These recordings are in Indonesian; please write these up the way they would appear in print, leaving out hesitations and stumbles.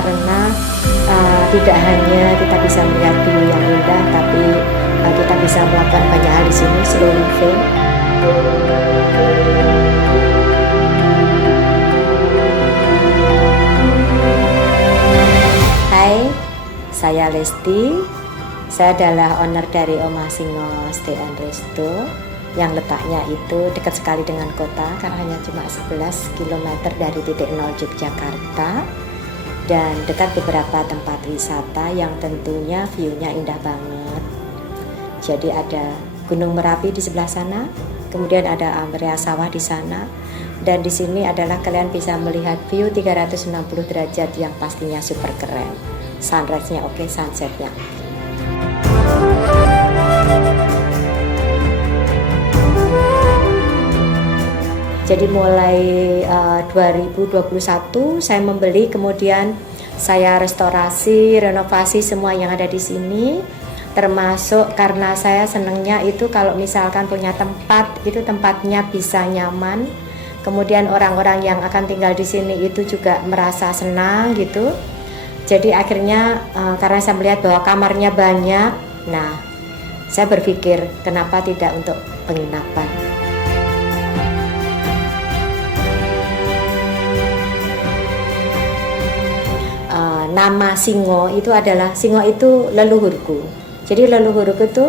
karena tidak hanya kita bisa melihat view yang indah, tapi kita bisa melakukan banyak hal di sini, slow living. Hai, saya Lesti. Saya adalah owner dari Omah Singo Stay and Resto yang letaknya itu dekat sekali dengan kota karena hanya cuma 11 km dari titik nol Yogyakarta, dan dekat beberapa tempat wisata yang tentunya view-nya indah banget. Jadi ada Gunung Merapi di sebelah sana, kemudian ada area sawah di sana, dan di sini adalah kalian bisa melihat view 360 derajat yang pastinya super keren. Sunrise-nya oke, sunset-nya oke. Jadi mulai 2021 saya membeli, kemudian saya restorasi, renovasi semua yang ada di sini. Termasuk karena saya senangnya itu kalau misalkan punya tempat, itu tempatnya bisa nyaman. Kemudian orang-orang yang akan tinggal di sini itu juga merasa senang gitu. Jadi akhirnya karena saya melihat bahwa kamarnya banyak, nah saya berpikir kenapa tidak untuk penginapan. Nama Singo itu adalah, Singo itu leluhurku. Jadi leluhurku itu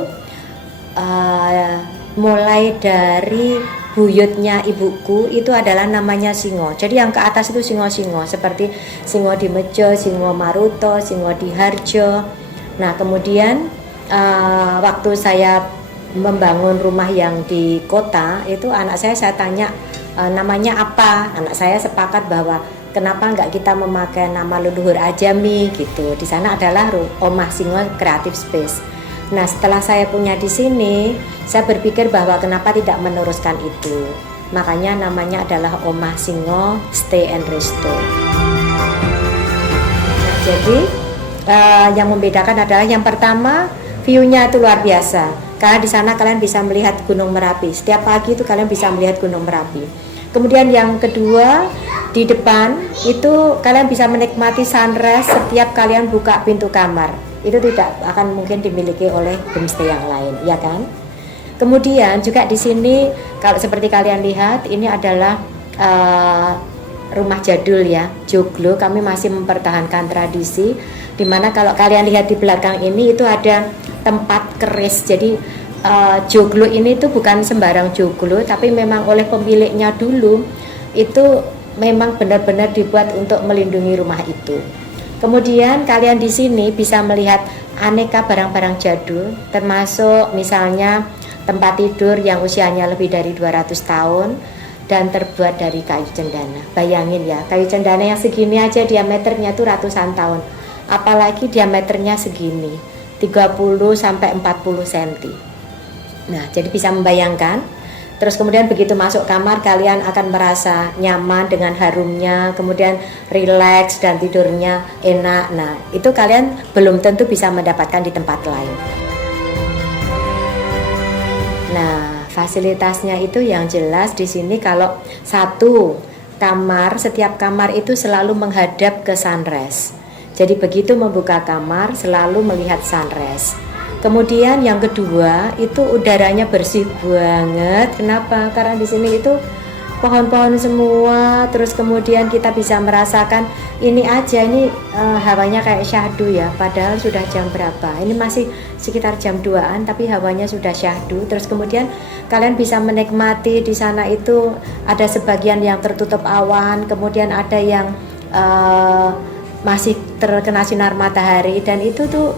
mulai dari buyutnya ibuku itu adalah namanya Singo. Jadi yang ke atas itu Singo-Singo, seperti Singo di Mejo, Singo Maruto, Singo di Harjo. Nah kemudian waktu saya membangun rumah yang di kota itu anak saya tanya namanya apa. Anak saya sepakat bahwa kenapa nggak kita memakai nama leluhur aja Mi gitu. Di sana adalah Omah Singo Creative Space. Nah setelah saya punya di sini, saya berpikir bahwa kenapa tidak meneruskan itu. Makanya namanya adalah Omah Singo Stay and Resto. Nah, jadi yang membedakan adalah yang pertama, view-nya itu luar biasa. Karena di sana kalian bisa melihat Gunung Merapi. Setiap pagi itu kalian bisa melihat Gunung Merapi. Kemudian yang kedua, di depan itu kalian bisa menikmati sunrise setiap kalian buka pintu kamar. Itu tidak akan mungkin dimiliki oleh homestay yang lain, ya kan? Kemudian juga di sini kalau seperti kalian lihat, ini adalah rumah jadul ya, joglo. Kami masih mempertahankan tradisi, dimana kalau kalian lihat di belakang ini itu ada tempat keris. Jadi joglo ini tuh bukan sembarang joglo, tapi memang oleh pemiliknya dulu itu memang benar-benar dibuat untuk melindungi rumah itu. Kemudian kalian di sini bisa melihat aneka barang-barang jadul, termasuk misalnya tempat tidur yang usianya lebih dari 200 tahun dan terbuat dari kayu cendana. Bayangin ya, kayu cendana yang segini aja diameternya tuh ratusan tahun. Apalagi diameternya segini, 30 sampai 40 cm. Nah, jadi bisa membayangkan. Terus kemudian begitu masuk kamar kalian akan merasa nyaman dengan harumnya, kemudian rileks dan tidurnya enak. Nah, itu kalian belum tentu bisa mendapatkan di tempat lain. Nah, fasilitasnya itu yang jelas di sini kalau satu kamar, setiap kamar itu selalu menghadap ke sunrise. Jadi begitu membuka kamar selalu melihat sunrise. Kemudian yang kedua itu udaranya bersih banget. Kenapa? Karena di sini itu pohon-pohon semua. Terus kemudian kita bisa merasakan ini aja, ini hawanya kayak syahdu ya. Padahal sudah jam berapa? Ini masih sekitar jam 2-an, tapi hawanya sudah syahdu. Terus kemudian kalian bisa menikmati di sana itu ada sebagian yang tertutup awan, kemudian ada yang masih terkena sinar matahari, dan itu tuh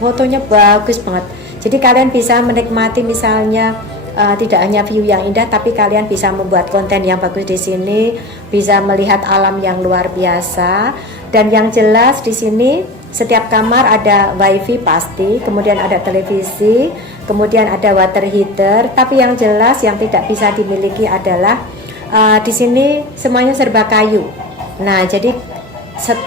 fotonya bagus banget. Jadi kalian bisa menikmati misalnya tidak hanya view yang indah, tapi kalian bisa membuat konten yang bagus di sini, bisa melihat alam yang luar biasa. Dan yang jelas di sini setiap kamar ada wifi pasti, kemudian ada televisi, kemudian ada water heater. Tapi yang jelas yang tidak bisa dimiliki adalah di sini semuanya serba kayu. Nah, jadi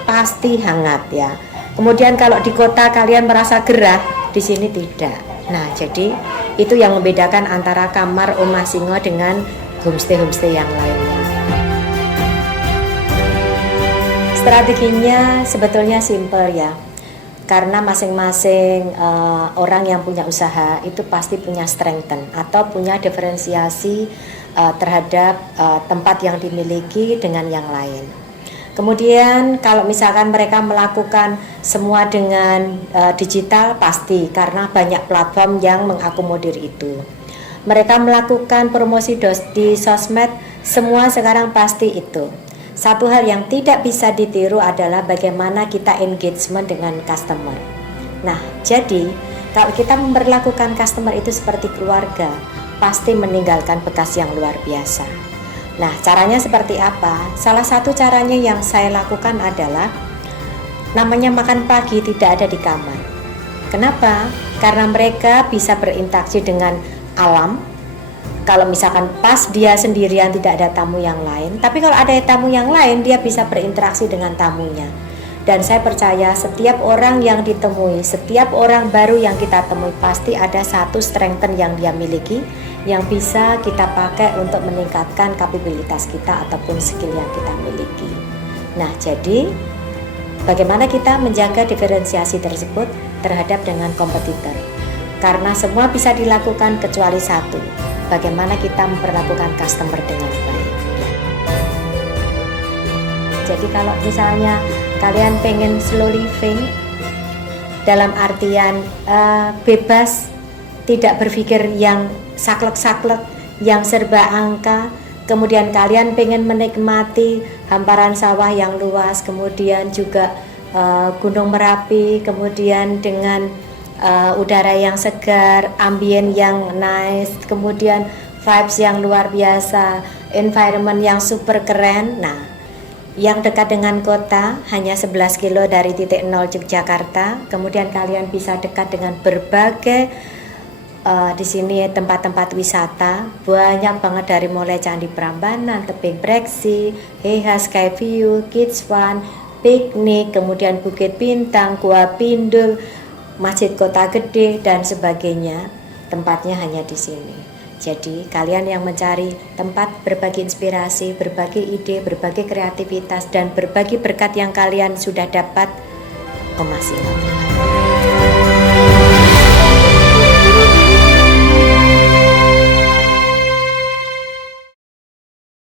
pasti hangat ya. Kemudian kalau di kota kalian merasa gerah, di sini tidak. Nah, jadi itu yang membedakan antara kamar Omah Singo dengan homestay-homestay yang lainnya. Strateginya sebetulnya simple ya, karena masing-masing orang yang punya usaha itu pasti punya strengthen atau punya diferensiasi terhadap tempat yang dimiliki dengan yang lain. Kemudian kalau misalkan mereka melakukan semua dengan digital, pasti karena banyak platform yang mengakomodir itu. Mereka melakukan promosi di sosmed, semua sekarang pasti itu. Satu hal yang tidak bisa ditiru adalah bagaimana kita engagement dengan customer. Nah, jadi kalau kita memperlakukan customer itu seperti keluarga, pasti meninggalkan bekas yang luar biasa. Nah, caranya seperti apa? Salah satu caranya yang saya lakukan adalah namanya makan pagi tidak ada di kamar. Kenapa? Karena mereka bisa berinteraksi dengan alam. Kalau misalkan pas dia sendirian tidak ada tamu yang lain, tapi kalau ada tamu yang lain dia bisa berinteraksi dengan tamunya. Dan saya percaya setiap orang yang ditemui, setiap orang baru yang kita temui pasti ada satu strengthen yang dia miliki yang bisa kita pakai untuk meningkatkan kapabilitas kita ataupun skill yang kita miliki. Nah, jadi bagaimana kita menjaga diferensiasi tersebut terhadap dengan kompetitor? Karena semua bisa dilakukan kecuali satu, bagaimana kita memperlakukan customer dengan baik. Jadi kalau misalnya kalian pengen slow living dalam artian bebas, tidak berpikir yang saklek-saklek, yang serba angka, kemudian kalian pengen menikmati hamparan sawah yang luas, kemudian juga Gunung Merapi, kemudian dengan udara yang segar, ambien yang nice, kemudian vibes yang luar biasa, environment yang super keren. Nah, yang dekat dengan kota hanya 11 kilo dari titik nol Yogyakarta. Kemudian kalian bisa dekat dengan berbagai di sini tempat-tempat wisata, banyak banget dari mulai Candi Prambanan, Tebing Breksi, Heha Skyview, Kids Fun, piknik, kemudian Bukit Bintang, Gua Pindul, Masjid Kota Gede dan sebagainya. Tempatnya hanya di sini. Jadi kalian yang mencari tempat berbagi inspirasi, berbagi ide, berbagi kreativitas dan berbagi berkat yang kalian sudah dapat, kemas ini.